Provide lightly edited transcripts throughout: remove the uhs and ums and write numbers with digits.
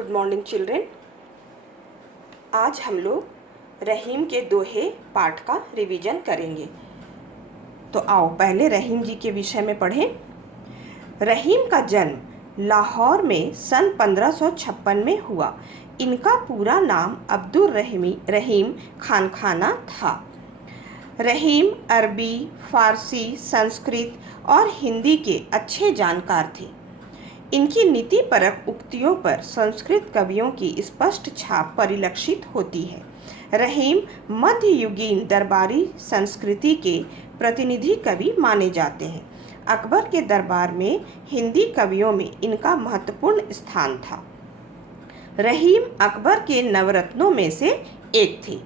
Good morning children. आज हम लोग रहीम के दोहे पाठ का रिवीजन करेंगे। तो आओ पहले रहीम जी के विषय में पढ़ें। रहीम का जन्म लाहौर में सन 1556 में हुआ। इनका पूरा नाम अब्दुल रहीम खानखाना था। रहीम अरबी, फारसी, संस्कृत और हिंदी के अच्छे जानकार थे। इनकी नीतिपरक उक्तियों पर संस्कृत कवियों की स्पष्ट छाप परिलक्षित होती है। रहीम मध्ययुगीन दरबारी संस्कृति के प्रतिनिधि कवि माने जाते हैं। अकबर के दरबार में हिंदी कवियों में इनका महत्वपूर्ण स्थान था। रहीम अकबर के नवरत्नों में से एक थे।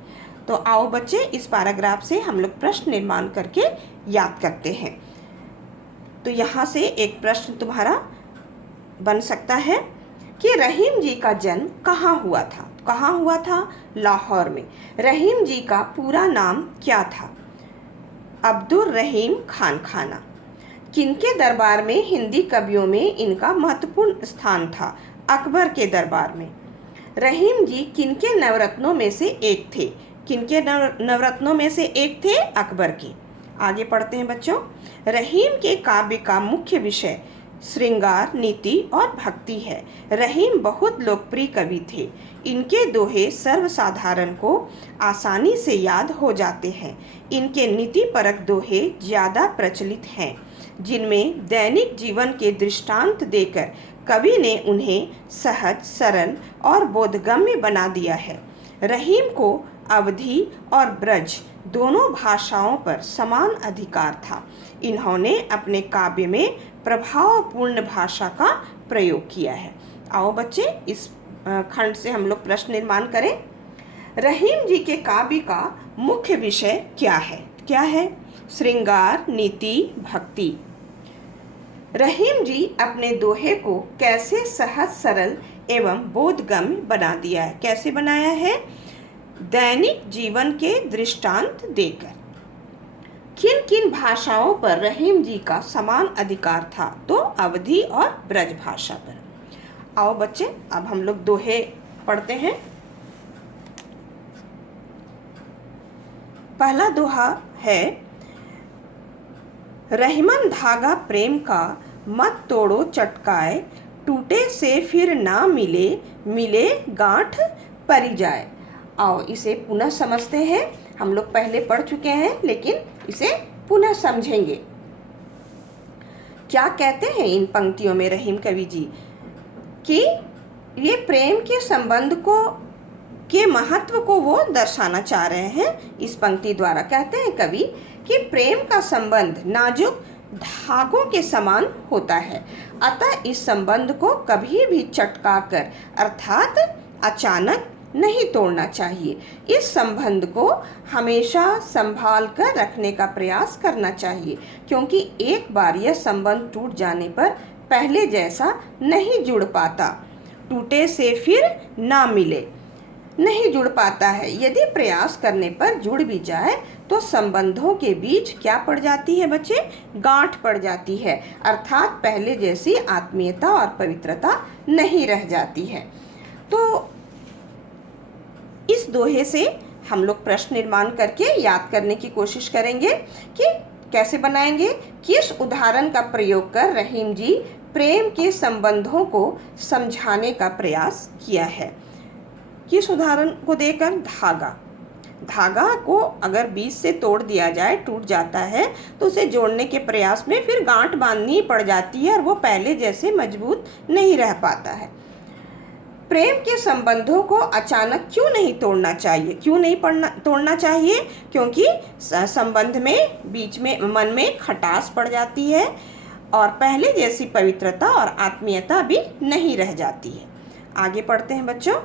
तो आओ बच्चे इस पैराग्राफ से हम लोग प्रश्न निर्माण करके याद करते हैं। तो यहाँ से एक प्रश्न तुम्हारा बन सकता है कि रहीम जी का जन्म कहाँ हुआ था। कहाँ हुआ था? लाहौर में। रहीम जी का पूरा नाम क्या था? अब्दुल रहीम खानखाना। किनके दरबार में हिंदी कवियों में इनका महत्वपूर्ण स्थान था? अकबर के दरबार में। रहीम जी किनके नवरत्नों में से एक थे? किनके नवरत्नों में से एक थे? अकबर के। आगे पढ़ते हैं बच्चों। रहीम के काव्य का मुख्य विषय श्रृंगार, नीति और भक्ति है। रहीम बहुत लोकप्रिय कवि थे। इनके दोहे सर्वसाधारण को आसानी से याद हो जाते हैं। इनके नीतिपरक दोहे ज़्यादा प्रचलित हैं, जिनमें दैनिक जीवन के दृष्टांत देकर कवि ने उन्हें सहज, सरल और बोधगम्य बना दिया है। रहीम को अवधी और ब्रज दोनों भाषाओं पर समान अधिकार था। इन्होंने अपने काव्य में प्रभावपूर्ण भाषा का प्रयोग किया है। आओ बच्चे इस खंड से हम लोग प्रश्न निर्माण करें। रहीम जी के काव्य का मुख्य विषय क्या है? क्या है? श्रृंगार, नीति, भक्ति। रहीम जी अपने दोहे को कैसे सहज, सरल एवं बोधगम्य बना दिया है? कैसे बनाया है? दैनिक जीवन के दृष्टांत देकर। किन किन भाषाओं पर रहीम जी का समान अधिकार था? तो अवधी और ब्रज भाषा पर। आओ बच्चे अब हम लोग दोहे पढ़ते हैं। पहला दोहा है, रहीमन धागा प्रेम का मत तोड़ो चटकाए, टूटे से फिर ना मिले, मिले गांठ परी जाए। आओ इसे पुनः समझते हैं। हम लोग पहले पढ़ चुके हैं लेकिन इसे पुनः समझेंगे। क्या कहते हैं इन पंक्तियों में रहीम कवि जी कि ये प्रेम के संबंध को के महत्व को वो दर्शाना चाह रहे हैं। इस पंक्ति द्वारा कहते हैं कवि कि प्रेम का संबंध नाजुक धागों के समान होता है, अतः इस संबंध को कभी भी चटका कर अर्थात अचानक नहीं तोड़ना चाहिए। इस संबंध को हमेशा संभाल कर रखने का प्रयास करना चाहिए, क्योंकि एक बार यह संबंध टूट जाने पर पहले जैसा नहीं जुड़ पाता। टूटे से फिर ना मिले, नहीं जुड़ पाता है। यदि प्रयास करने पर जुड़ भी जाए तो संबंधों के बीच क्या पड़ जाती है बच्चे? गांठ पड़ जाती है, अर्थात पहले जैसी आत्मीयता और पवित्रता नहीं रह जाती है। तो इस दोहे से हम लोग प्रश्न निर्माण करके याद करने की कोशिश करेंगे कि कैसे बनाएंगे। किस उदाहरण का प्रयोग कर रहीम जी प्रेम के संबंधों को समझाने का प्रयास किया है? किस उदाहरण को देकर? धागा को अगर बीच से तोड़ दिया जाए, टूट जाता है, तो उसे जोड़ने के प्रयास में फिर गांठ बांधनी पड़ जाती है और वो पहले जैसे मजबूत नहीं रह पाता है। प्रेम के संबंधों को अचानक क्यों नहीं तोड़ना चाहिए? क्यों नहीं तोड़ना चाहिए? क्योंकि संबंध में बीच में मन में खटास पड़ जाती है और पहले जैसी पवित्रता और आत्मीयता भी नहीं रह जाती है। आगे पढ़ते हैं बच्चों।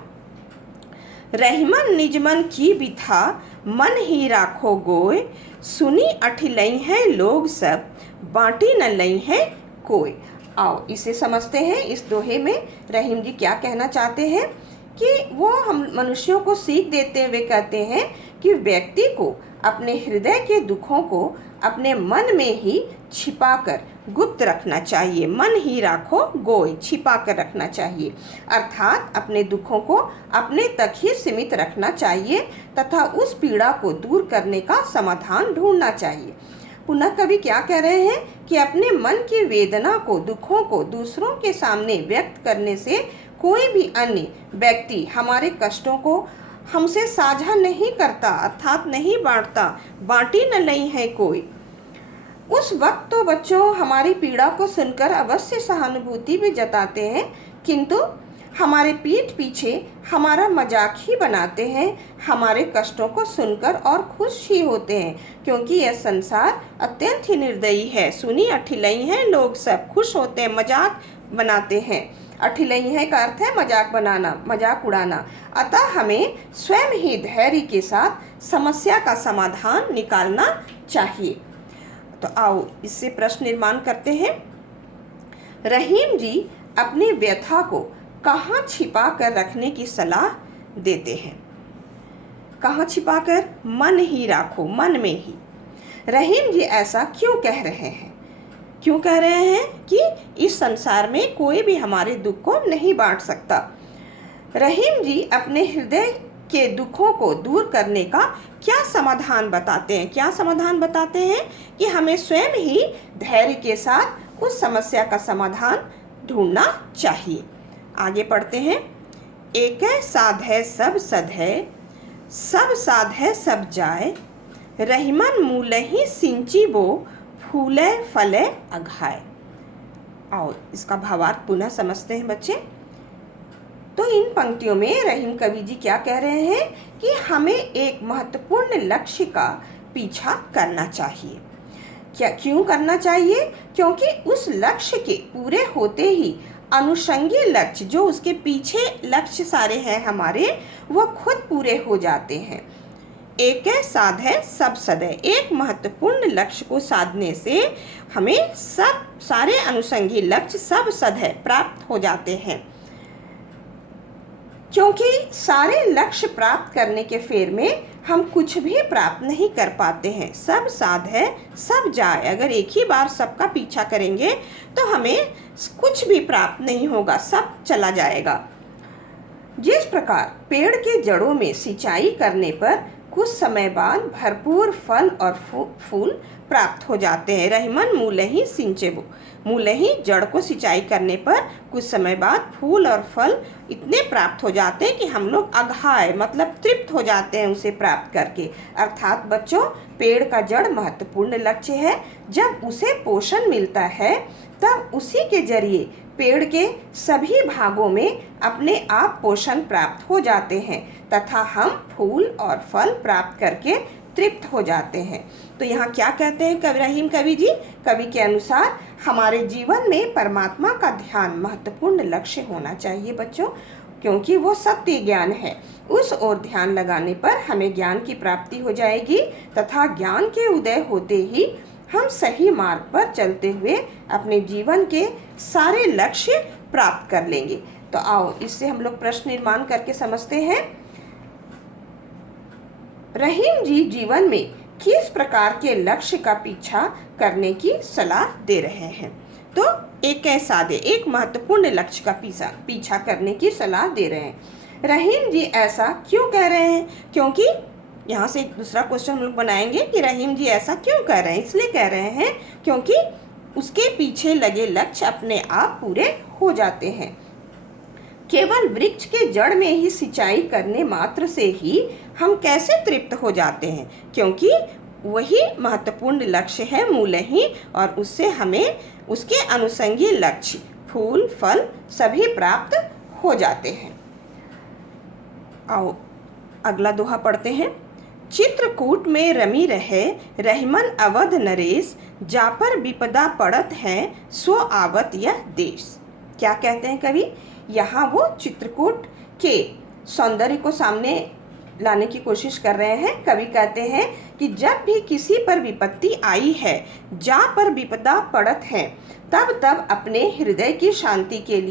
रहीमन निजमन की बिथा, मन ही राखो गोय, सुनी अठिलई है लोग सब, बांटी न लई है कोई। आओ इसे समझते हैं। इस दोहे में रहीम जी क्या कहना चाहते हैं कि वो हम मनुष्यों को सीख देते हुए कहते हैं कि व्यक्ति को अपने हृदय के दुखों को अपने मन में ही छिपाकर गुप्त रखना चाहिए। मन ही राखो गोय, छिपा कर रखना चाहिए, अर्थात अपने दुखों को अपने तक ही सीमित रखना चाहिए तथा उस पीड़ा को दूर करने का समाधान ढूंढना चाहिए। पुनः कवि क्या कह रहे हैं कि अपने मन की वेदना को, दुखों को दूसरों के सामने व्यक्त करने से कोई भी अन्य व्यक्ति हमारे कष्टों को हमसे साझा नहीं करता, अर्थात नहीं बांटता, बांटी न लई है कोई। उस वक्त तो बच्चों हमारी पीड़ा को सुनकर अवश्य सहानुभूति भी जताते हैं, किंतु हमारे पीठ पीछे हमारा मजाक ही बनाते हैं, हमारे कष्टों को सुनकर और खुश ही होते हैं, क्योंकि यह संसार अत्यंत ही निर्दयी है। सुनी अठिलई हैं लोग सब, खुश होते हैं, मजाक बनाते हैं। अठिलई है का अर्थ है मजाक बनाना, मजाक उड़ाना। अतः हमें स्वयं ही धैर्य के साथ समस्या का समाधान निकालना चाहिए। तो आओ इससे प्रश्न निर्माण करते हैं। रहीम जी अपनी व्यथा को कहाँ छिपा कर रखने की सलाह देते हैं? कहाँ छिपा कर? मन ही राखो, मन में ही। रहीम जी ऐसा क्यों कह रहे हैं? क्यों कह रहे हैं कि इस संसार में कोई भी हमारे दुख को नहीं बांट सकता। रहीम जी अपने हृदय के दुखों को दूर करने का क्या समाधान बताते हैं? क्या समाधान बताते हैं कि हमें स्वयं ही धैर्य के साथ उस समस्या का समाधान ढूंढना चाहिए। आगे पढ़ते हैं। एक साधै सब सधै, सब साधै सब जाय, रहीमन मूलहि सिंची बो, फूले फले अघाय। आओ इसका भावार्थ पुनः समझते हैं बच्चे। तो इन पंक्तियों में रहीम कवि जी क्या कह रहे हैं कि हमें एक महत्वपूर्ण लक्ष्य का पीछा करना चाहिए। क्या क्यों करना चाहिए? क्योंकि उस लक्ष्य के पूरे होते ही अनुषंगी लक्ष्य, जो उसके पीछे लक्ष्य सारे हैं हमारे, वो खुद पूरे हो जाते हैं। एक साधै सब सदै, एक महत्वपूर्ण लक्ष्य को साधने से हमें सब सारे अनुषंगी लक्ष्य सब सदै प्राप्त हो जाते हैं। क्योंकि सारे लक्ष्य प्राप्त करने के फेर में हम कुछ भी प्राप्त नहीं कर पाते हैं। सब साधै सब जाय, अगर एक ही बार सबका पीछा करेंगे तो हमें कुछ भी प्राप्त नहीं होगा, सब चला जाएगा। जिस प्रकार पेड़ के जड़ों में सिंचाई करने पर कुछ समय बाद भरपूर फल और फूल प्राप्त हो जाते हैं। रहीमन मूलहि सिंचेबो, मूलहि जड़ को सिंचाई करने पर कुछ समय बाद फूल और फल इतने प्राप्त हो जाते हैं कि हम लोग अघाय मतलब तृप्त हो जाते हैं उसे प्राप्त करके। अर्थात बच्चों, पेड़ का जड़ महत्वपूर्ण लक्ष्य है। जब उसे पोषण मिलता है तब उसी के जरिए पेड़ के सभी भागों में अपने आप पोषण प्राप्त हो जाते हैं तथा हम फूल और फल प्राप्त करके तृप्त हो जाते हैं। तो यहाँ क्या कहते हैं रहीम कवि जी? कवि के अनुसार हमारे जीवन में परमात्मा का ध्यान महत्वपूर्ण लक्ष्य होना चाहिए बच्चों, क्योंकि वो सत्य ज्ञान है। उस ओर ध्यान लगाने पर हमें ज्ञान की प्राप्ति हो जाएगी तथा ज्ञान के उदय होते ही हम सही मार्ग पर चलते हुए अपने जीवन के सारे लक्ष्य प्राप्त कर लेंगे। तो आओ इससे हम लोग प्रश्न निर्माण करके समझते हैं। रहीम जी जीवन में किस प्रकार के लक्ष्य का पीछा करने की सलाह दे रहे हैं? तो एक साधे, एक महत्वपूर्ण लक्ष्य का पीछा करने की सलाह दे रहे हैं। रहीम जी ऐसा क्यों कह रहे हैं? क्योंकि यहाँ से दूसरा क्वेश्चन हम लोग बनाएंगे कि रहीम जी ऐसा क्यों कह रहे हैं? इसलिए कह रहे हैं क्योंकि उसके पीछे लगे लक्ष्य अपने आप पूरे हो जाते हैं। केवल वृक्ष के जड़ में ही सिंचाई करने मात्र से ही हम कैसे तृप्त हो जाते हैं? क्योंकि वही महत्वपूर्ण लक्ष्य है मूलहि, और उससे हमें उसके अनुषंगी लक्ष्य फूल फल सभी प्राप्त हो जाते हैं। आओ अगला दोहा पढ़ते हैं। चित्रकूट में रमी रहे रहीमन अवध नरेश, जा पर विपदा पड़त है सो आवत यह देश। क्या कहते हैं कवि? यहाँ वो चित्रकूट के सौंदर्य को सामने लाने की कोशिश कर रहे हैं। कवि कहते हैं कि जब भी किसी पर विपत्ति आई है, जा पर विपदा पड़त है, तब अपने हृदय की शांति के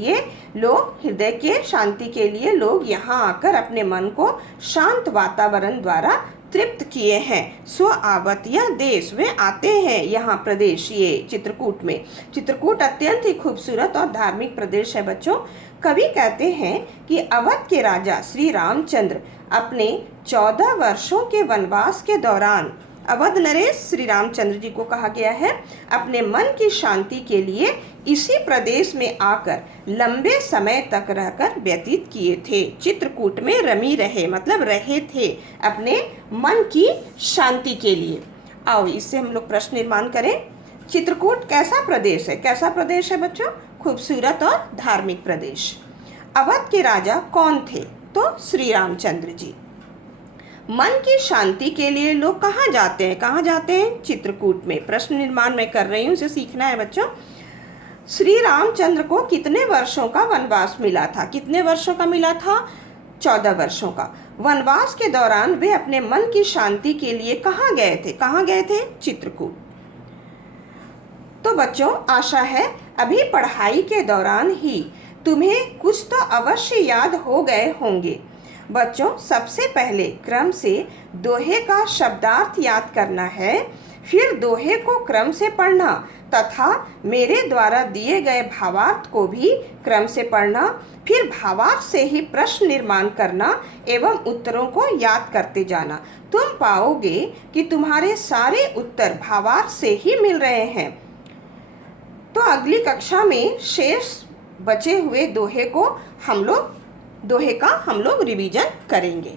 लिए लोग यहाँ आकर अपने मन को शांत वातावरण द्वारा तृप्त किए हैं। स्व आवत यह देश, वे आते हैं यहाँ प्रदेश, ये चित्रकूट में। चित्रकूट अत्यंत ही खूबसूरत और धार्मिक प्रदेश है बच्चों। कवि कहते हैं कि अवध के राजा श्री रामचंद्र अपने 14 वर्षों के वनवास के दौरान, अवध नरेश श्री रामचंद्र जी को कहा गया है, अपने मन की शांति के लिए इसी प्रदेश में आकर लंबे समय तक रहकर व्यतीत किए थे। चित्रकूट में रमी रहे, मतलब रहे थे अपने मन की शांति के लिए। आओ इससे हम लोग प्रश्न निर्माण करें। चित्रकूट कैसा प्रदेश है? कैसा प्रदेश है बच्चों? खूबसूरत और धार्मिक प्रदेश। अवध के राजा कौन थे? तो श्री रामचंद्र जी। मन की शांति के लिए लोग कहाँ जाते हैं? कहाँ जाते हैं? चित्रकूट में। प्रश्न निर्माण मैं कर रही हूँ, इसे सीखना है बच्चों। श्री रामचंद्र को कितने वर्षों का वनवास मिला था? कितने वर्षों का मिला था? 14 वर्षों का। वनवास के दौरान वे अपने मन की शांति के लिए कहाँ गए थे? कहाँ गए थे? चित्रकूट। तो बच्चों, आशा है अभी पढ़ाई के दौरान ही तुम्हें कुछ तो अवश्य याद हो गए होंगे। बच्चों, सबसे पहले क्रम से दोहे का शब्दार्थ याद करना है, फिर दोहे को क्रम से पढ़ना तथा मेरे द्वारा दिए गए भावार्थ को भी क्रम से पढ़ना, फिर भावार्थ से ही प्रश्न निर्माण करना एवं उत्तरों को याद करते जाना। तुम पाओगे कि तुम्हारे सारे उत्तर भावार्थ से ही मिल रहे हैं। तो अगली कक्षा में शेष बचे हुए दोहे का हम लोग रिवीजन करेंगे।